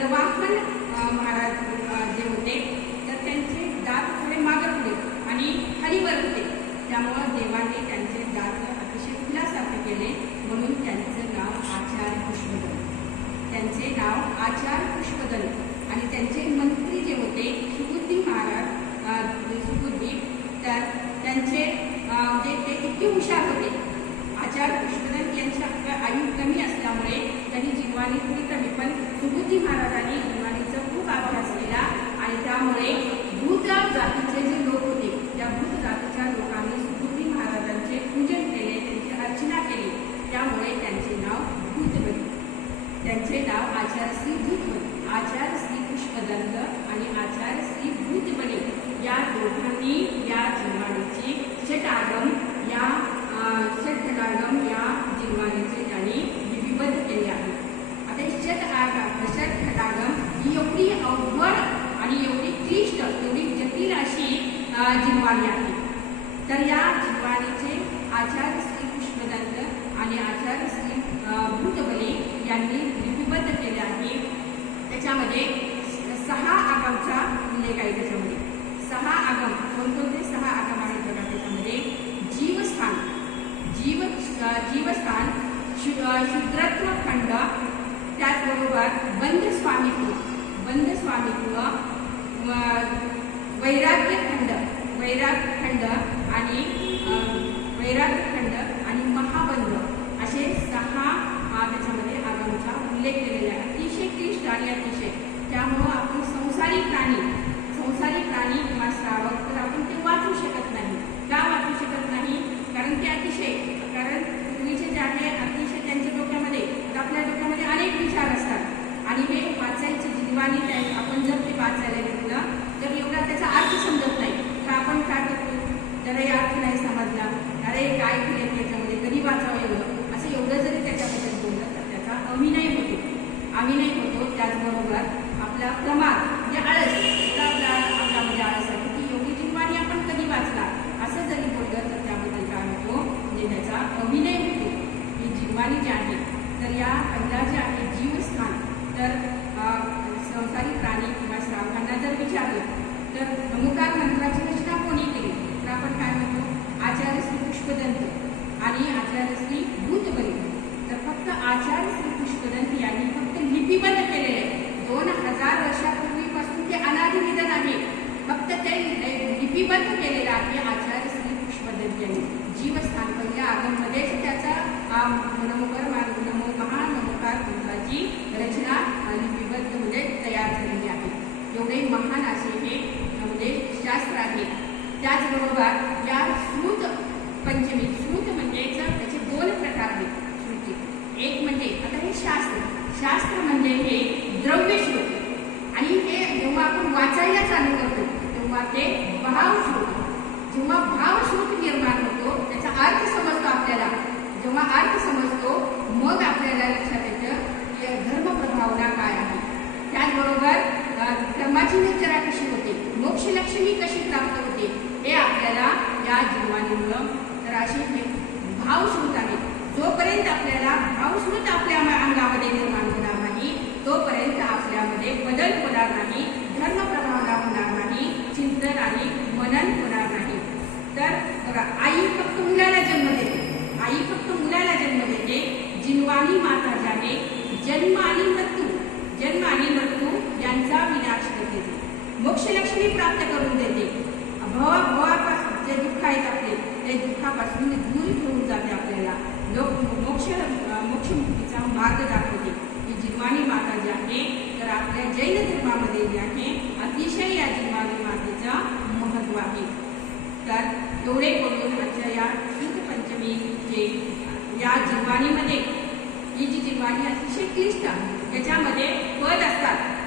नरवाहन महाराज जे होते तर त्यांचे दात थोडे मागे होते आणि खालीवर होते. त्यामुळं देवाने त्यांचे दात अतिशय खुलासारखे केले म्हणून त्यांचं नाव आचार्य पुष्पदन. त्यांचे नाव आचार्य पुष्पदन. आणि त्यांचे मंत्री जे होते सुबुद्धी महाराज सुबुद्धी तर त्यांचे म्हणजे ते इतके हुशार होते. आचार्य पुष्पदन यांच्या आयु कमी असल्यामुळे त्यांनी जीवाने थोडी कमी पण सुबुद्धी महाराजांनी जिनवाणीचा खूप अभ्यास केला आणि त्यामुळे भूत जातीचे जे लोक होते त्या भूत जातीच्या लोकांनी सुकृती महाराजांचे पूजन केले त्यांची अर्चना केली. त्यामुळे त्यांचे नाव भूतबली. त्यांचे नाव आचार्य श्री भूतबली आचार्य श्री पुष्पदंत आणि आचार्य श्री भूतबली या दोघांनी या जिनवाणीची षटागम या अं, षटखटागम या जिनवाणीचे त्यांनी लिपिबद्ध केले आहे आता हे षट आगम षटखटागम ही एवढी अवघड आणि एवढी क्लिष्ट एवढी जटिल अशी अं, जिनवाणी आहे. तर या जिनवाणीचे आचार्य श्री कृष्णदंत आणि आचार्य श्री भूतबले यांनी लिपिबद्ध केले आहे. त्याच्यामध्ये सहा आगमचा उल्लेख आहे त्याच्यामध्ये. सहा आगम कोणकोणते सहा आगम आहेत बघा त्याच्यामध्ये? जीवस्थान. जीव जीवस्थान शु शुद्रत्व खंड त्याचबरोबर बंद स्वामित्व बंद स्वामित्व वैराग्य खंड वैराग्य खंड आणि वैराग वैराग्य खंड आणि महाबंध असे सहा अं, त्याच्यामध्ये आगमचा उल्लेख केलेला आहे अतिशय क्लिष्ट आणि अतिशय त्यामुळं आपण संसारी प्राणी संसारी प्राणी किंवा श्रावक तर आपण ते वाचू शकत नाही का वाचू शकत नाही कारण ते अतिशय कारण पूर्वीचे जे आहे अतिशय त्यांच्या डोक्यामध्ये तर आपल्या डोक्यामध्ये अनेक विचार असतात आणि हे वाचायची जीवानी त्या आपण जर ते वाचायला घेतलं तर एवढा त्याचा अर्थ समजत नाही तर आपण काय करतो जरा हे अर्थ नाही समजला. अरे काय केलं त्याच्यामध्ये? कधी वाचावं एवढं? असं एवढं जरी त्याच्याबद्दल बोललं तर त्याचा अभिनय होतो. अभिनय होतो त्याचबरोबर आपला प्रमाद म्हणजे आळस एका आपला आपल्यामध्ये म्हणजे आळस आहे. की योगी जिनवाणी आपण कधी वाचला? असं जरी बोललं तर त्याबद्दल काय होतो? म्हणजे त्याचा अभिनय होतो. ही जिनवाणी जी आहे तर या अंदाजे आहे जीवस्थान. तर संसारी प्राणी किंवा श्रावकांना जर विचारलं तर नमुकार मंत्राची रचना कोणी केली तर आपण काय म्हणतो आचार्य श्री पुष्पदंत आणि आचार्य श्री भूतबली तर फक्त आचार्य श्री पुष्पदंत यांनी फक्त लिपिबद्ध केलेले आहे. दोन हजार वर्षापूर्वीपासून ते अनादि निधन आहे. फक्त ते लिपिबद्ध केलेलं आहे आचार्य श्री पुष्पदंत यांनी. जीवस्थान पहिल्या आगममध्येच त्याचा आ, नमोकार मा- नमो महानमोकार मंत्राची रचना लिपिबद्ध म्हणजे तयार झालेली आहे. एवढे महान असे हे म्हणजे शास्त्र आहे. त्याचबरोबर या श्रुत पंचमी. श्रुत म्हणजेच त्याचे दोन प्रकार आहेत श्रुती एक म्हणजे आता हे शास्त्र. शास्त्र म्हणजे हे द्रव्य श्रुत. आणि हे जेव्हा आपण वाचायला चालू करतो तेव्हा ते भाव श्रुत. जेव्हा भाव श्रुत निर्माण होतो त्याचा अर्थ समजतो आपल्याला. जेव्हा अर्थ समजतो मग आपल्याला लक्षात येतं की धर्म प्रभावना काय आहे. त्याचबरोबर धर्माची निचरा कशी होते? मोक्षलक्ष्मी कशी प्राप्त होते? हे आपल्याला या जीवानीमुळं तर भावश्रुत आहे. जोपर्यंत आपल्याला भावश्रुत आपल्या अंगामध्ये निर्माण होणार नाही तोपर्यंत आपल्यामध्ये बदल होणार नाही धर्म प्रभावना होणार नाही चिंतन आणि मनन होणार नाही. तर आई फक्त मुलाला जन्म देते. आई फक्त मुलाला जन्म देते. जिनवाणी माता जी जन्म आणि मृत्यू जन्म आणि मृत्यू यांचा विनाश करते. ती. मोक्षलक्ष्मी प्राप्त करून देते. भवा भवा जे दुःख आहेत आपले ते दुःखापासून दूर घेऊन जाते आपल्याला. लोक मोक्ष मोक्षमुक्तीचा मार्ग दाखवते. ही जिनवाणी माता जी आहे. तर आपल्या जैन धर्मामध्ये जी आहे. अतिशय या जिनवाणी मातेचं महत्त्व आहे. तर एवढे करून आजच्या या शुद्ध पंचमीचे या जिनवाणीमध्ये ही जी जिनवाणी अतिशय क्लिष्ट त्याच्यामध्ये पद असतात.